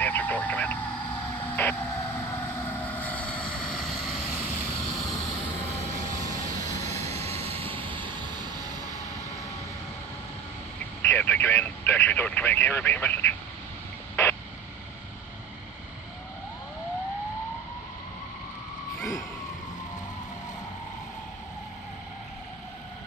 Answer Thornton Command. Can't take Command. Actually, Thornton Command, can you repeat your message?